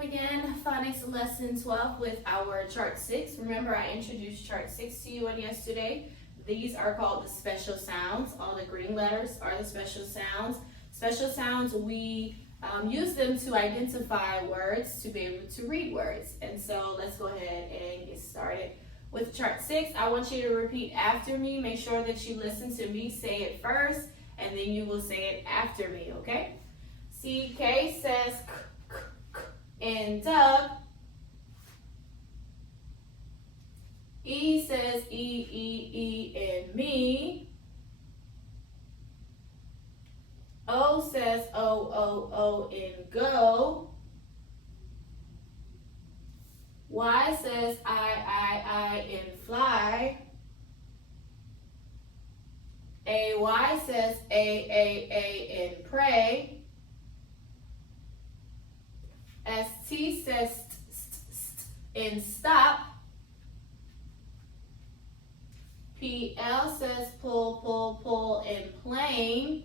begin Phonics Lesson 12 with our Chart 6. Remember, I introduced Chart 6 to you on yesterday. These are called the special sounds. All the green letters are the special sounds. Special sounds, we use them to identify words, to be able to read words. And so let's go ahead and get started with Chart 6. I want you to repeat after me. Make sure that you listen to me say it first, and then you will say it after me, okay? CK says k, k, k in Doug. E says E in me. O says O in go. Y says I in fly. AY says A in pray. ST says st in stop. PL says pull in plane.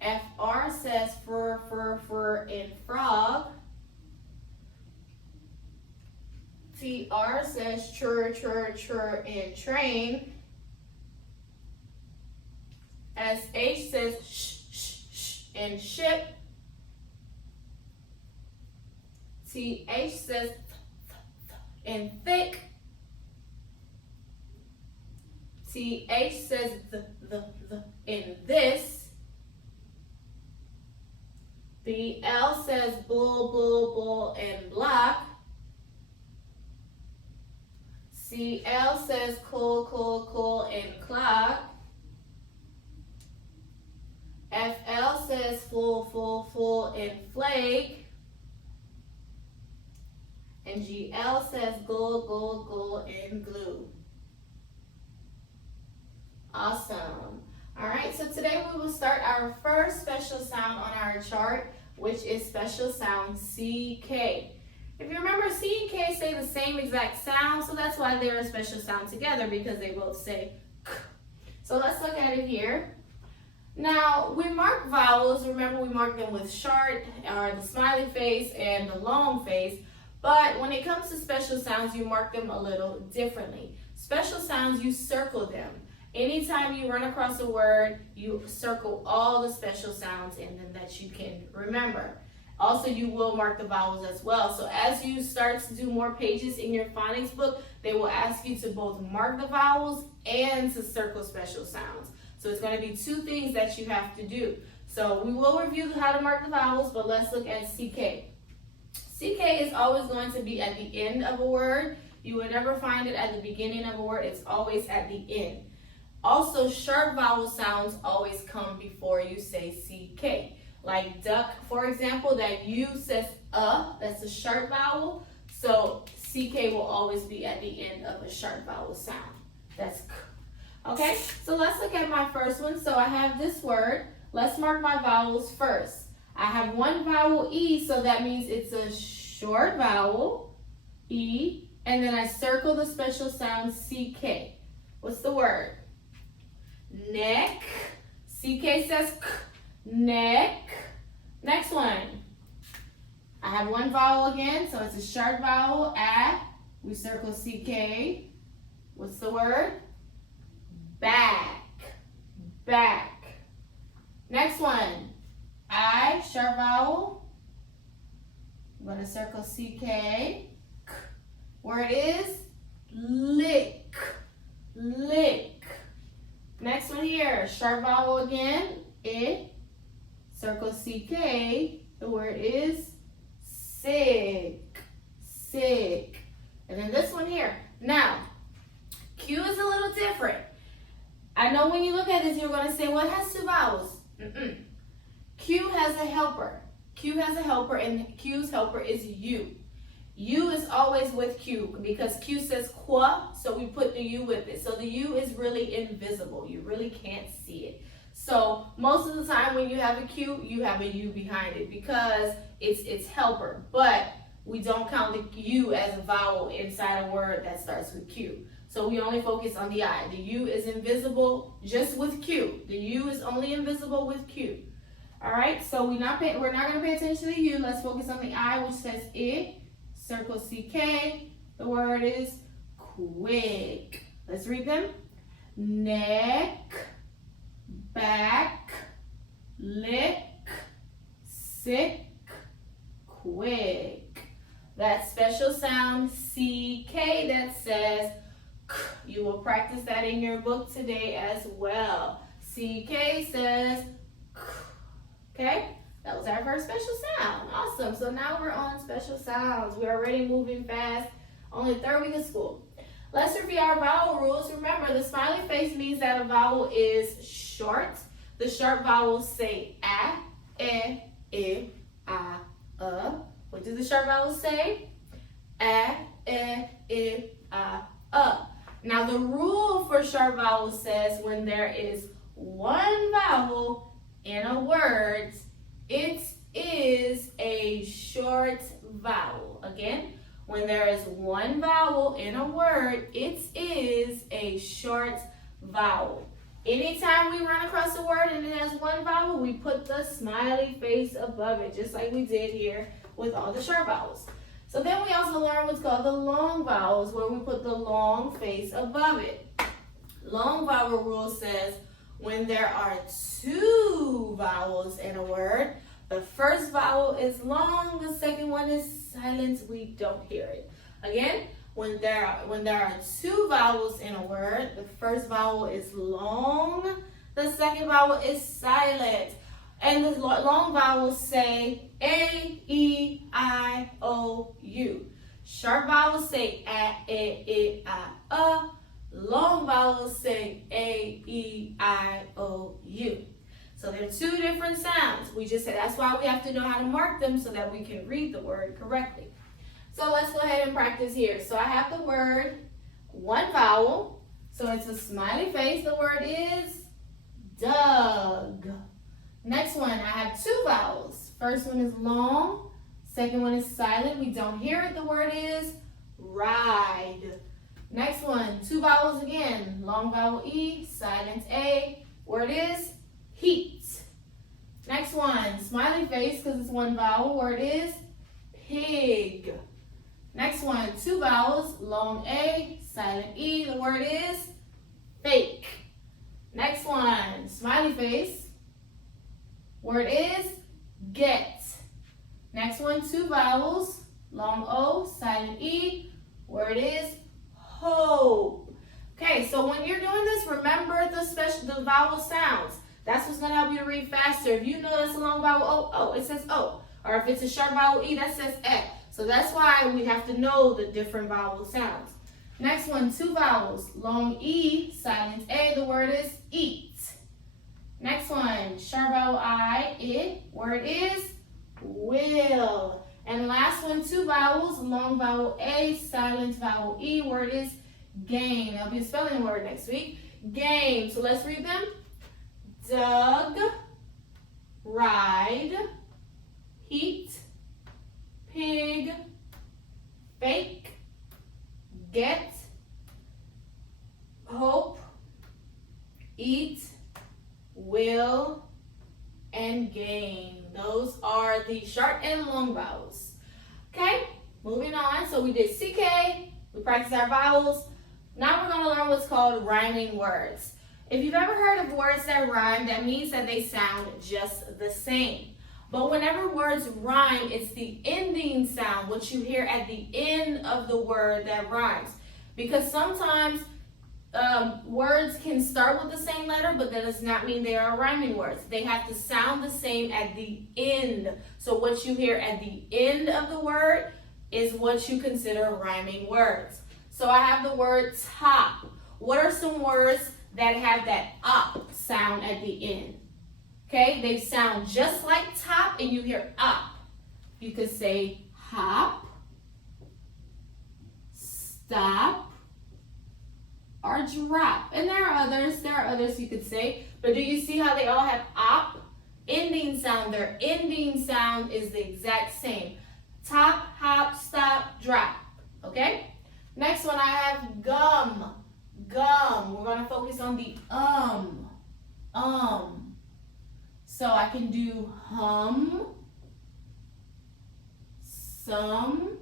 FR says fur in frog. TR says chur in train. SH says sh in ship. TH says in thick. TH says the in this. BL says bull in block. CL says cool in clock. FL says full in flake. And GL says gold in glue. Awesome. All right, so today we will start our first special sound on our chart, which is special sound CK. If you remember, C and K say the same exact sound, so that's why they're a special sound together, because they both say K. So let's look at it here. Now, we mark vowels. Remember, we mark them with short, or the smiley face, and the long face. But when it comes to special sounds, you mark them a little differently. Special sounds, you circle them. Anytime you run across a word, you circle all the special sounds in them that you can remember. Also, you will mark the vowels as well. So as you start to do more pages in your phonics book, they will ask you to both mark the vowels and to circle special sounds. So it's going to be two things that you have to do. So we will review how to mark the vowels, but let's look at CK. CK is always going to be at the end of a word. You will never find it at the beginning of a word. It's always at the end. Also, sharp vowel sounds always come before you say CK. Like duck, for example, that U says that's a sharp vowel. So CK will always be at the end of a sharp vowel sound. That's K. Okay, so let's look at my first one. So I have this word. Let's mark my vowels first. I have one vowel E, so that means it's a short vowel, E, and then I circle the special sound CK. What's the word? Neck. CK says K, neck. Next one. I have one vowel again, so it's a short vowel, A. We circle CK. What's the word? Back. Back. Next one. I, sharp vowel. I'm going to circle CK. Word is lick. Lick. Next one here, sharp vowel again. I, circle CK. The word is sick. Sick. And then this one here. Now, Q is a little different. I know when you look at this, you're going to say, well, it has two vowels. Q has a helper. Q has a helper, and Q's helper is U. U is always with Q because Q says qua, so we put the U with it. So the U is really invisible. You really can't see it. So most of the time when you have a Q, you have a U behind it because it's helper. But we don't count the U as a vowel inside a word that starts with Q. So we only focus on the I. The U is invisible just with Q. The U is only invisible with Q. All right, so we're not going to pay attention to the U. Let's focus on the I, which says it. Circle CK. The word is quick. Let's read them. Neck, back, lick, sick, quick. That special sound CK that says K. You will practice that in your book today as well. CK says K. Okay? That was our first special sound. Awesome. So now we're on special sounds. We're already moving fast. Only the third week of school. Let's review our vowel rules. Remember, the smiley face means that a vowel is short. The short vowels say a, I, a. What do the short vowels say? A, I, a. Now the rule for short vowels says when there is one vowel in a word, it is a short vowel. Again, when there is one vowel in a word, it is a short vowel. Anytime we run across a word and it has one vowel, we put the smiley face above it, just like we did here with all the short vowels. So then we also learn what's called the long vowels, where we put the long face above it. Long vowel rule says when there are two vowels in a word, the first vowel is long, the second one is silent, we don't hear it. Again, when there are two vowels in a word, the first vowel is long, the second vowel is silent. And the long vowels say A, E, I, O, U. Short vowels say A, E, I, O. Long vowels say A, E, I, O, U. So they're two different sounds. We just said that's why we have to know how to mark them so that we can read the word correctly. So let's go ahead and practice here. So I have the word, one vowel. So it's a smiley face. The word is Doug. Next one, I have two vowels. First one is long. Second one is silent. We don't hear it. The word is ride. Next one, two vowels again. Long vowel E, silent A. Word is heat. Next one, smiley face because it's one vowel. Word is pig. Next one, two vowels. Long A, silent E. The word is fake. Next one, smiley face. Word is get. Next one, two vowels. Long O, silent E. Word is hope. Okay, so when you're doing this, remember the vowel sounds. That's what's going to help you to read faster. If you know that's a long vowel O, it says O. Or if it's a short vowel E, that says E. So that's why we have to know the different vowel sounds. Next one, two vowels. Long E, silent A. The word is eat. Next one, short vowel I, it. Word is will. And last one, two vowels. Long vowel A, silent vowel E. Word is game. There'll be a spelling word next week. Game. So let's read them. Doug, ride, heat, pig, fake, get, hope, eat, will, and gain. Those are the short and long vowels. Okay, moving on. So we did CK, we practiced our vowels. Now we're going to learn what's called rhyming words. If you've ever heard of words that rhyme, that means that they sound just the same. But whenever words rhyme, it's the ending sound, what you hear at the end of the word that rhymes. Because sometimes words can start with the same letter, but that does not mean they are rhyming words. They have to sound the same at the end. So what you hear at the end of the word is what you consider rhyming words. So I have the word top. What are some words that have that up sound at the end? Okay, they sound just like top and you hear up. You could say hop, stop, or drop. And there are others you could say, but do you see how they all have op? Ending sound, their ending sound is the exact same. Top, hop, stop, drop, okay? Next one I have gum, gum. We're gonna focus on the So I can do hum, some,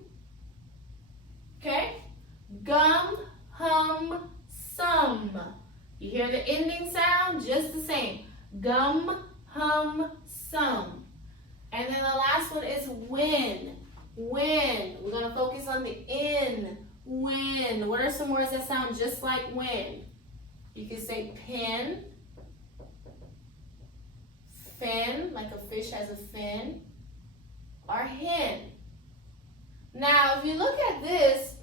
okay? Gum, hum, some. You hear the ending sound? Just the same. Gum, hum, some. And then the last one is when. When. We're going to focus on the N. When. What are some words that sound just like when? You can say pen, fin, like a fish has a fin, or hen. Now, if you look at this,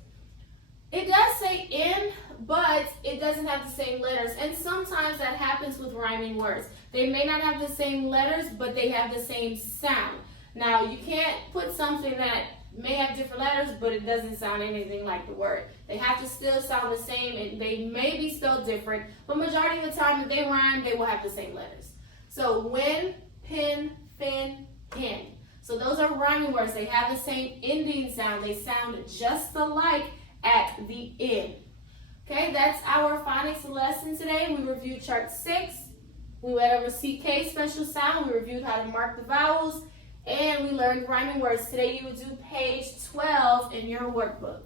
it does say in, but it doesn't have the same letters. And sometimes that happens with rhyming words. They may not have the same letters, but they have the same sound. Now, you can't put something that may have different letters, but it doesn't sound anything like the word. They have to still sound the same, and they may be spelled different, but majority of the time, if they rhyme, they will have the same letters. So, when, pin, fin, hen. So those are rhyming words. They have the same ending sound. They sound just alike at the end. Okay, that's our phonics lesson today. We reviewed chart 6. We went over CK special sound. We reviewed how to mark the vowels. And we learned rhyming words. Today you would do page 12 in your workbook.